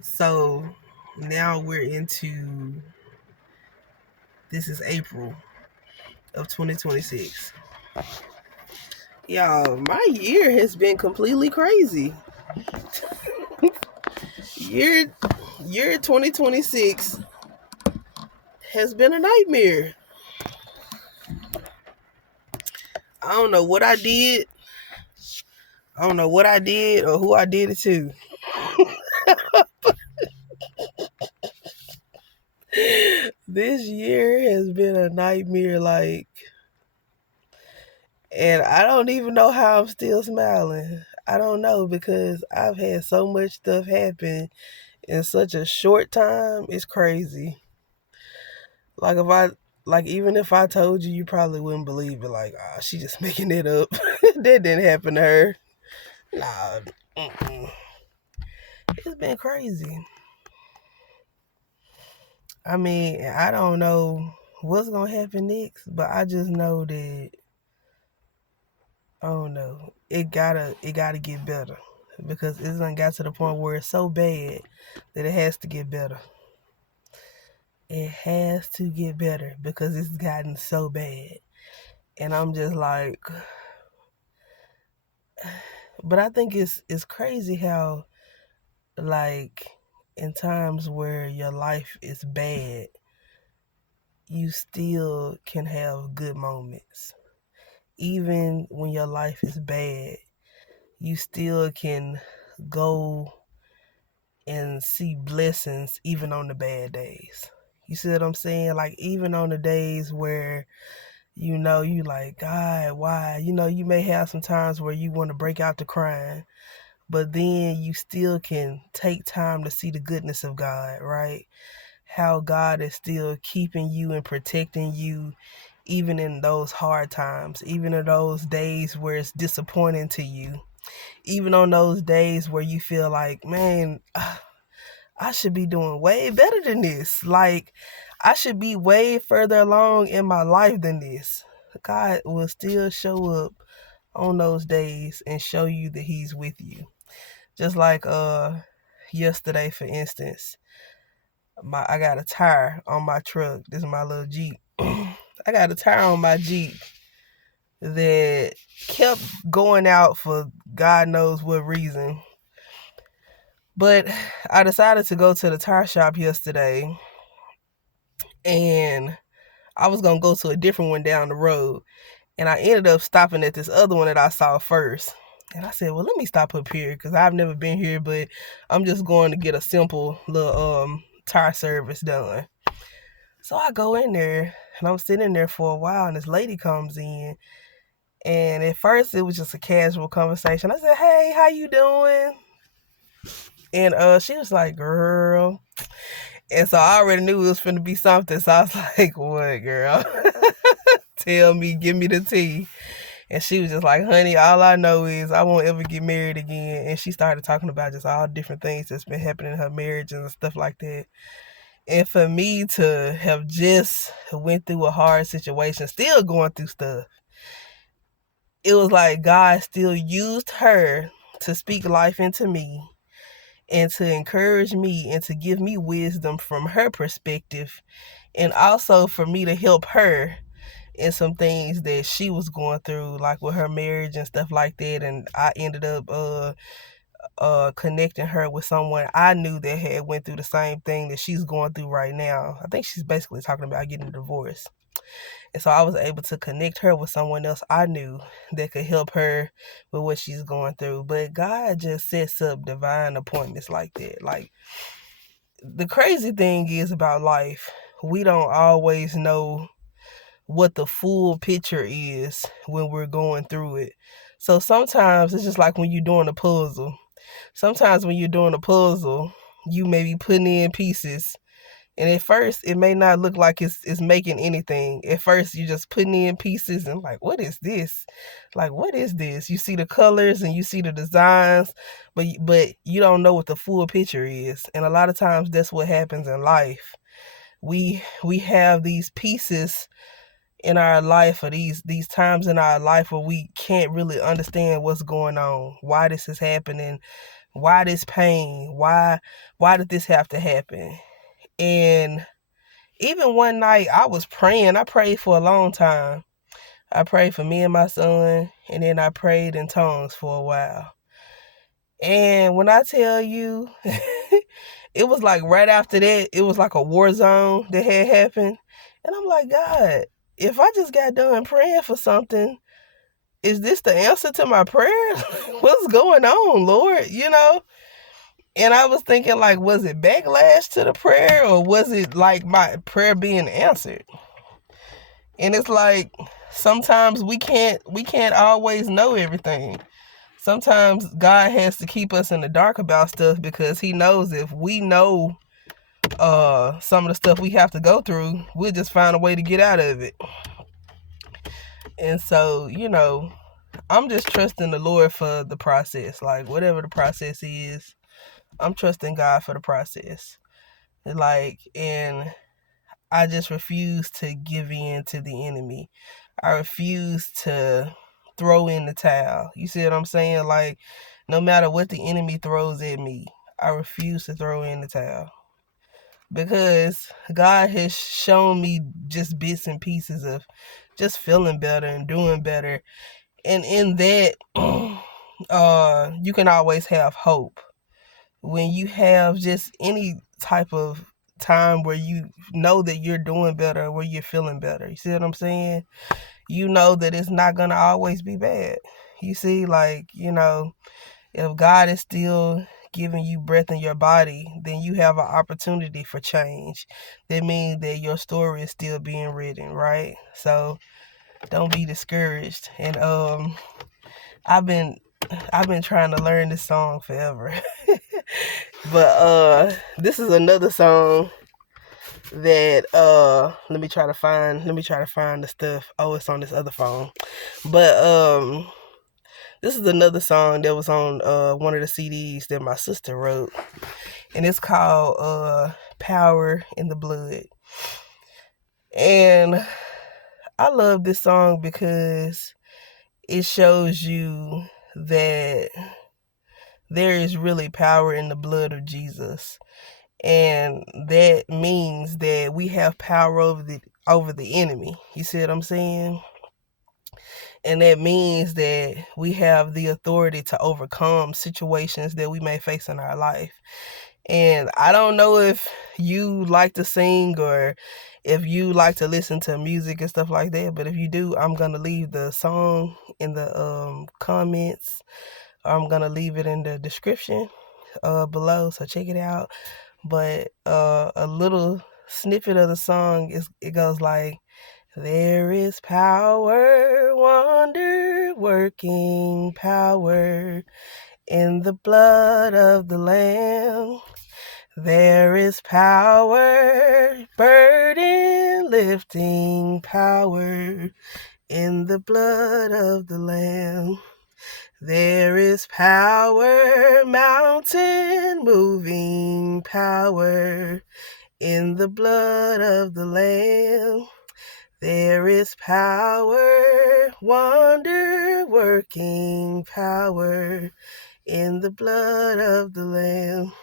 So now we're into this is April of 2026. Y'all, my year has been completely crazy. Year year 2026 has been a nightmare. I don't know what I did. I don't know what I did or who I did it to. This year has been a nightmare, and I don't even know how I'm still smiling. I don't know because I've had so much stuff happen in such a short time. It's crazy. Like if I even if I told you, you probably wouldn't believe it. Like, she just making it up. That didn't happen to her. Nah, mm-mm. It's been crazy. I mean, I don't know what's gonna happen next, but I just know that I don't know. It gotta get better because it's done got to the point where it's so bad that it has to get better. It has to get better because it's gotten so bad, and I'm just like, but I think it's crazy how like in times where your life is bad, you still can have good moments. Even when your life is bad, you still can go and see blessings even on the bad days. You see what I'm saying? Like even on the days where you like, God, why? You may have some times where you want to break out to crying, but then you still can take time to see the goodness of God, right? How God is still keeping you and protecting you even in those hard times, even in those days where it's disappointing to you, even on those days where you feel like, man, I should be doing way better than this. Like, I should be way further along in my life than this. God will still show up on those days and show you that He's with you. Just like yesterday, for instance, I got a tire on my truck. This is my little Jeep. I got a tire on my Jeep that kept going out for God knows what reason. But I decided to go to the tire shop yesterday, and I was gonna go to a different one down the road, and I ended up stopping at this other one that I saw first. And I said, well, let me stop up here because I've never been here, but I'm just going to get a simple little tire service done. So I go in there and I'm sitting there for a while, and this lady comes in, and at first it was just a casual conversation. I said, hey, how you doing? And she was like, girl. And so I already knew it was finna be something. So I was like, what, girl? Tell me, give me the tea. And she was just like, honey, all I know is I won't ever get married again. And she started talking about just all different things that's been happening in her marriage and stuff like that. And for me to have just went through a hard situation, still going through stuff, it was like God still used her to speak life into me and to encourage me and to give me wisdom from her perspective, and also for me to help her in some things that she was going through, like with her marriage and stuff like that. And I ended up connecting her with someone I knew that had went through the same thing that she's going through right now. I think she's basically talking about getting a divorce. And so I was able to connect her with someone else I knew that could help her with what she's going through. But God just sets up divine appointments like that. Like, the crazy thing is about life, we don't always know what the full picture is when we're going through it. So sometimes it's just like when you're doing a puzzle. Sometimes when you're doing a puzzle, you may be putting in pieces, and at first it may not look like it's making anything. At first you're just putting in pieces and like, what is this? Like, what is this? You see the colors and you see the designs, but you don't know what the full picture is. And a lot of times that's what happens in life. We have these pieces in our life, or these times in our life where we can't really understand what's going on, why this is happening, Why this pain? Why did this have to happen? And even one night I was praying. I prayed for a long time. I prayed for me and my son, and then I prayed in tongues for a while. And when I tell you, it was like right after that, it was like a war zone that had happened. And I'm like, God, if I just got done praying for something, is this the answer to my prayer? What's going on, Lord? And I was thinking, like, was it backlash to the prayer, or was it like my prayer being answered? And it's like sometimes we can't always know everything. Sometimes God has to keep us in the dark about stuff, because he knows if we know some of the stuff we have to go through, we'll just find a way to get out of it. And so, I'm just trusting the Lord for the process. Like, whatever the process is, I'm trusting God for the process. And I just refuse to give in to the enemy. I refuse to throw in the towel. You see what I'm saying? Like, no matter what the enemy throws at me, I refuse to throw in the towel. Because God has shown me just bits and pieces of just feeling better and doing better. And in that, you can always have hope. When you have just any type of time where you know that you're doing better, where you're feeling better. You see what I'm saying? You know that it's not going to always be bad. You see, if God is still giving you breath in your body, then you have an opportunity for change. That means that your story is still being written, right? So don't be discouraged. And I've been trying to learn this song forever. But this is another song that let me try to find the stuff. Oh, it's on this other phone. But this is another song that was on one of the CDs that my sister wrote, and it's called Power in the Blood. And I love this song because it shows you that there is really power in the blood of Jesus. And that means that we have power over the enemy. You see what I'm saying? And that means that we have the authority to overcome situations that we may face in our life. And I don't know if you like to sing or if you like to listen to music and stuff like that, but if you do, I'm going to leave the song in the comments. I'm going to leave it in the description below, so check it out. But a little snippet of the song, it goes like, there is power, wonder-working power in the blood of the Lamb. There is power, burden-lifting power in the blood of the Lamb. There is power, mountain-moving power in the blood of the Lamb. There is power, wonder-working power in the blood of the Lamb.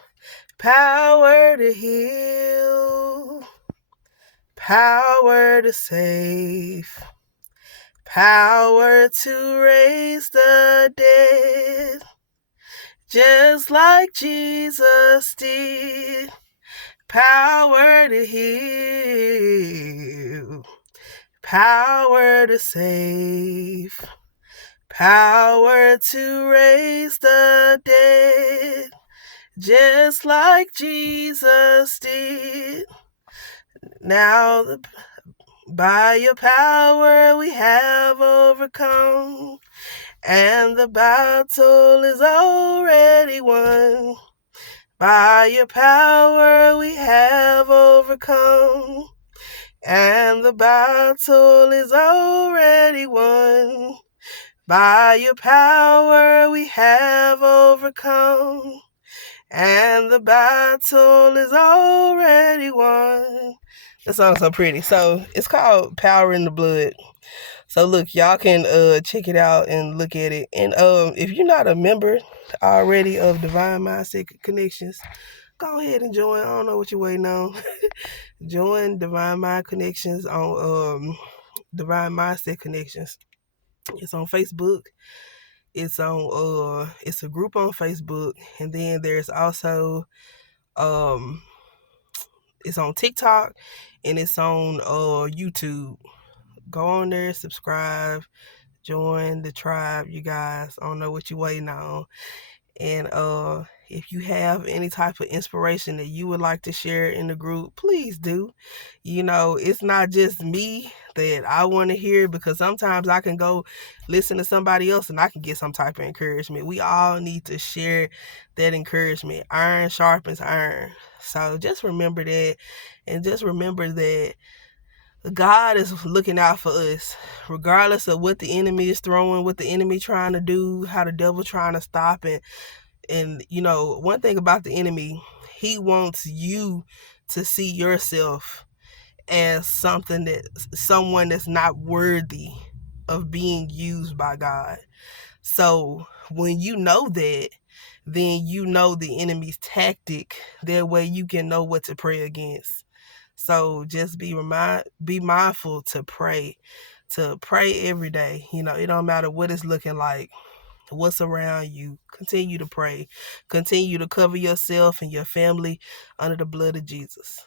Power to heal, power to save, power to raise the dead, just like Jesus did. Power to heal, power to save, power to raise the dead, just like Jesus did. Now, by your power we have overcome, and the battle is already won. By your power we have overcome, and the battle is already won. By your power we have overcome, and the battle is already won. That song's so pretty. So it's called Power in the Blood. So look, y'all can check it out and look at it. And if you're not a member already of Divine Mindset Connections, go ahead and join. I don't know what you're waiting on. Join Divine Mind Connections on Divine Mindset Connections. It's on Facebook. It's on it's a group on Facebook, and then there's also it's on TikTok, and it's on YouTube. Go on there, subscribe, join the tribe, you guys. I don't know what you're waiting on. And if you have any type of inspiration that you would like to share in the group, please do. It's not just me that I want to hear, because sometimes I can go listen to somebody else and I can get some type of encouragement. We all need to share that encouragement. Iron sharpens iron. So just remember that, and just remember that God is looking out for us, regardless of what the enemy is throwing, what the enemy trying to do, how the devil trying to stop it. And one thing about the enemy, he wants you to see yourself as someone that's not worthy of being used by God. So when you know that, then you know the enemy's tactic. That way you can know what to pray against. So just be mindful to pray every day. It don't matter what it's looking like, what's around you. Continue to pray. Continue to cover yourself and your family under the blood of Jesus.